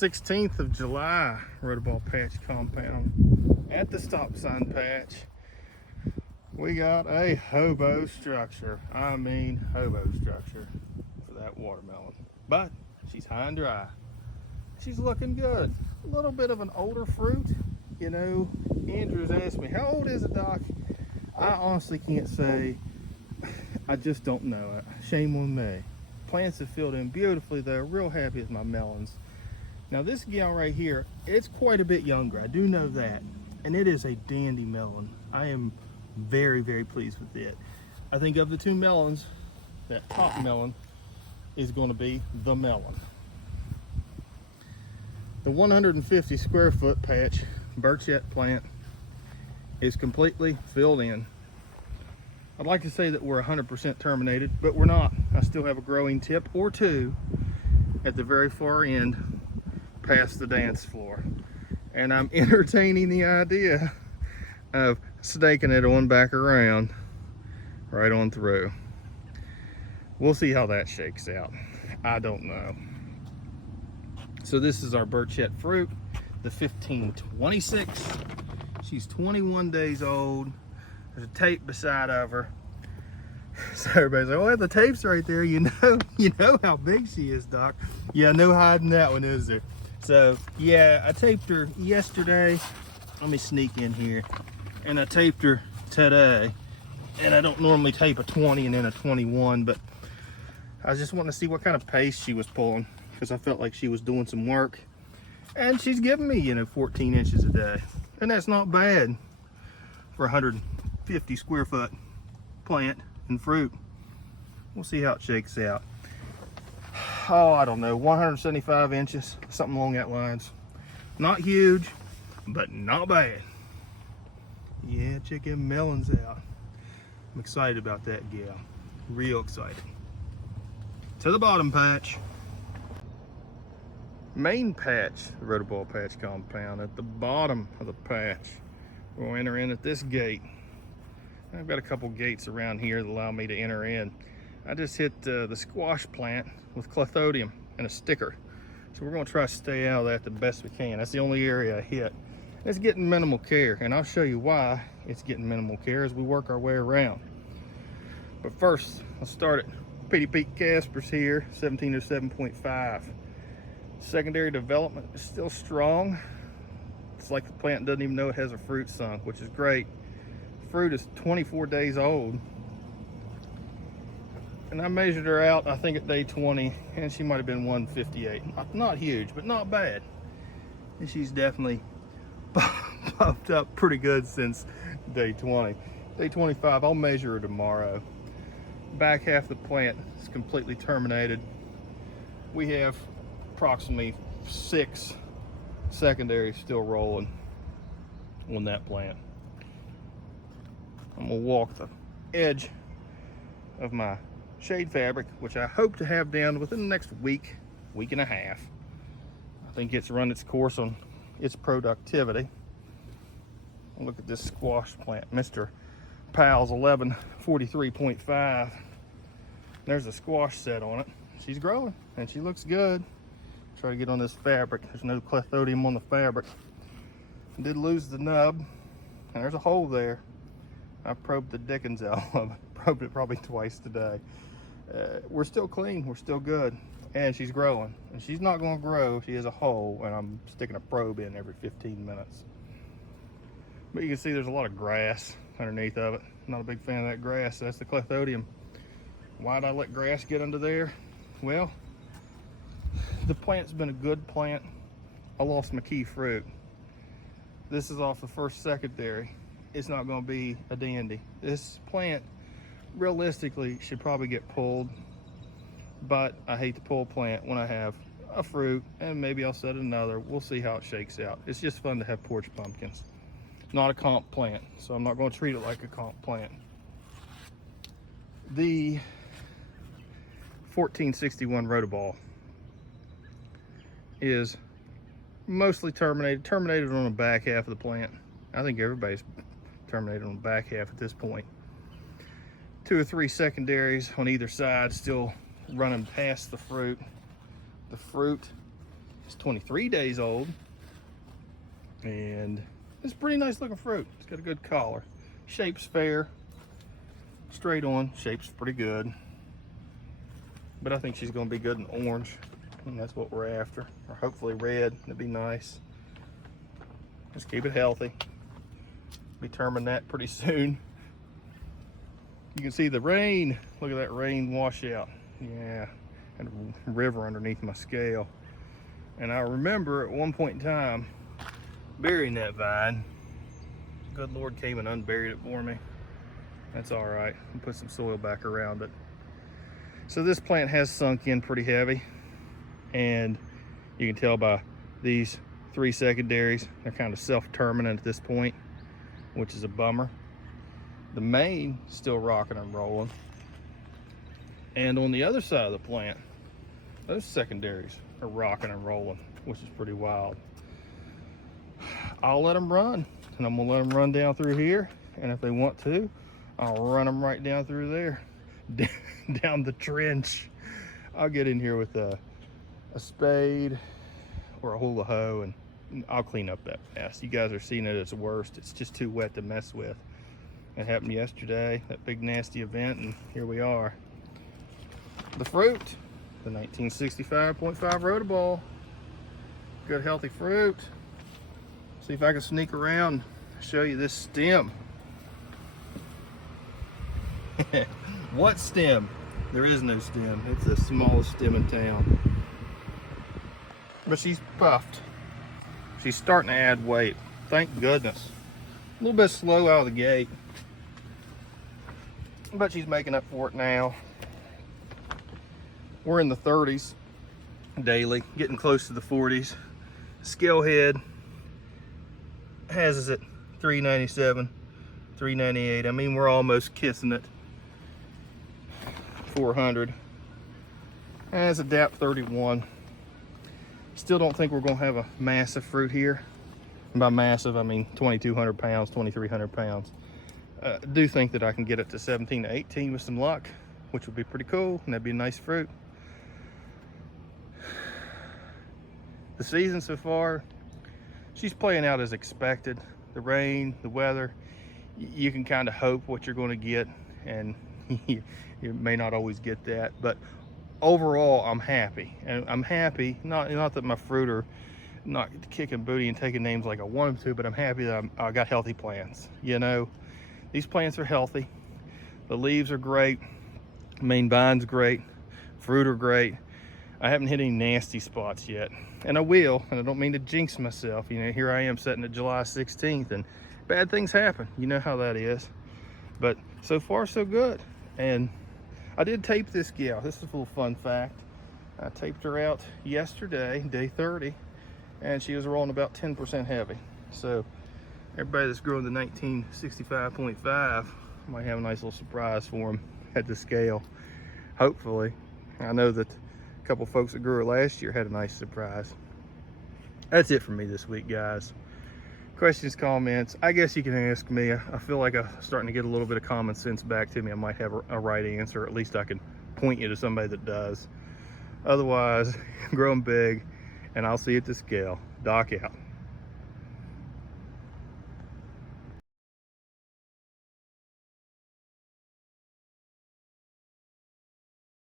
16th of July, Rotoball Patch Compound. At the stop sign patch, we got a hobo structure. I mean hobo structure for that watermelon. But she's high and dry. She's looking good. A little bit of an older fruit. You know, Andrew's asked me, how old is it, Doc? I honestly can't say. I just don't know. Shame on me. Plants have filled in beautifully though. Real happy with my melons. Now this gal right here, it's quite a bit younger. I do know that. And it is a dandy melon. I am very, very pleased with it. I think of the two melons, that top melon is going to be the melon. The 150 square foot patch Burchett plant is completely filled in. I'd like to say that we're 100% terminated, but we're not. I still have a growing tip or two at the very far end past the dance floor. And I'm entertaining the idea of snaking it on back around right on through. We'll see how that shakes out. I don't know. So this is our Burchett fruit, the 1526. She's 21 days old. There's a tape beside of her. So everybody's like, oh, the tape's right there. You know how big she is, Doc. Yeah, no hiding that one, is there? So yeah, I taped her yesterday. Let me sneak in here. And I taped her today. And I don't normally tape a 20 and then a 21, but I just wanted to see what kind of pace she was pulling, because I felt like she was doing some work. And she's giving me, 14 inches a day. And that's not bad for 150 square foot plant and fruit. We'll see how it shakes out. Oh, I don't know, 175 inches, something along that lines. Not huge, but not bad. Yeah, check them melons out. I'm excited about that gal. Real excited. To the bottom patch. Main patch, the Rotoball Patch Compound. At the bottom of the patch, we'll enter in at this gate. I've got a couple gates around here that allow me to enter in. I just hit the squash plant with Clethodium and a sticker. So we're gonna try to stay out of that the best we can. That's the only area I hit. It's getting minimal care, and I'll show you why it's getting minimal care as we work our way around. But first, let's start at Petey Pete Caspers here, 1707.5. Secondary development is still strong. It's like the plant doesn't even know it has a fruit sunk, which is great. Fruit is 24 days old. And I measured her out, I think at day 20, and she might have been 158. Not huge, but not bad. And she's definitely pumped up pretty good since day 20. Day 25, I'll measure her tomorrow. Back half of the plant is completely terminated. We have approximately 6 secondaries still rolling on that plant. I'm gonna walk the edge of my shade fabric, which I hope to have down within the next week and a half. I think it's run its course on its productivity. Look at this squash plant, Mr. Powell's 1143.5. There's a squash set on it. She's growing and she looks good. Try to get on this fabric. There's no Clethodium on the fabric. I did lose the nub, and there's a hole there. I probed the dickens out of it. Probed it probably twice today. We're still clean, we're still good, and she's growing. And she's not gonna grow, she has a hole, and I'm sticking a probe in every 15 minutes. But you can see there's a lot of grass underneath of it. Not a big fan of that grass. That's the Clethodium. Why'd I let grass get under there? Well, the plant's been a good plant. I lost my key fruit. This is off the first secondary. It's not going to be a dandy. This plant realistically should probably get pulled, but I hate to pull a plant when I have a fruit, and maybe I'll set another. We'll see how it shakes out. It's just fun to have porch pumpkins. Not a comp plant, so I'm not going to treat it like a comp plant. The 1461 Rotoball is mostly terminated on the back half of the plant. I think everybody's terminated on the back half at this point. 2 or 3 secondaries on either side still running past the fruit. The fruit It's 23 days old, and it's pretty nice looking fruit. It's got a good collar. Shape's fair, straight on, shape's pretty good. But I think she's gonna be good in orange, and that's what we're after. Or hopefully red, that'd be nice. Just keep it healthy. Be terming that pretty soon. You can see the rain. Look at that rain washout. Yeah, and a river underneath my scale. And I remember at one point in time burying that vine. Good Lord came and unburied it for me. That's all right. I'll put some soil back around it. So this plant has sunk in pretty heavy, and you can tell by these 3 secondaries, they're kind of self-terminant at this point, which is a bummer. The main still rocking and rolling. And on the other side of the plant, those secondaries are rocking and rolling, which is pretty wild. I'll let them run, and I'm gonna let them run down through here. And if they want to, I'll run them right down through there, down the trench. I'll get in here with a spade or a hula hoe, and I'll clean up that mess. You guys are seeing it at its worst. It's just too wet to mess with. It happened yesterday, that big nasty event, and here we are. The fruit, the 1965.5 Rotoball. Good healthy fruit. See if I can sneak around and show you this stem. What stem? There is no stem. It's the smallest stem in town. But she's puffed. She's starting to add weight. Thank goodness. A little bit slow out of the gate, but she's making up for it now. We're in the 30s daily, getting close to the 40s. Scale head has us at 397, 398. I mean, we're almost kissing it. 400. Has a DAP 31. Still don't think we're gonna have a massive fruit here. And by massive, I mean 2,200 pounds, 2,300 pounds. Do think that I can get it to 17 to 18 with some luck, which would be pretty cool, and that'd be a nice fruit. The season so far, she's playing out as expected. The rain, the weather, you can kind of hope what you're going to get, and you may not always get that, but overall I'm happy. And I'm happy, not that my fruit are not kicking booty and taking names like I want them to, but I'm happy that I got healthy plants. You know, these plants are healthy. The leaves are great. Main vine's great. Fruit are great. I haven't hit any nasty spots yet, and I will. And I don't mean to jinx myself. You know, here I am sitting at July 16th, and bad things happen. You know how that is. But so far, so good. And I did tape this gal. This is a little fun fact. I taped her out yesterday, day 30, and she was rolling about 10% heavy. So everybody that's growing the 1965.5 might have a nice little surprise for them at the scale. Hopefully. I know that a couple folks that grew her last year had a nice surprise. That's it for me this week, guys. Questions, comments, I guess you can ask me. I feel like I'm starting to get a little bit of common sense back to me. I might have a right answer, or at least I can point you to somebody that does. Otherwise, grow them big, and I'll see you at the scale. Doc out.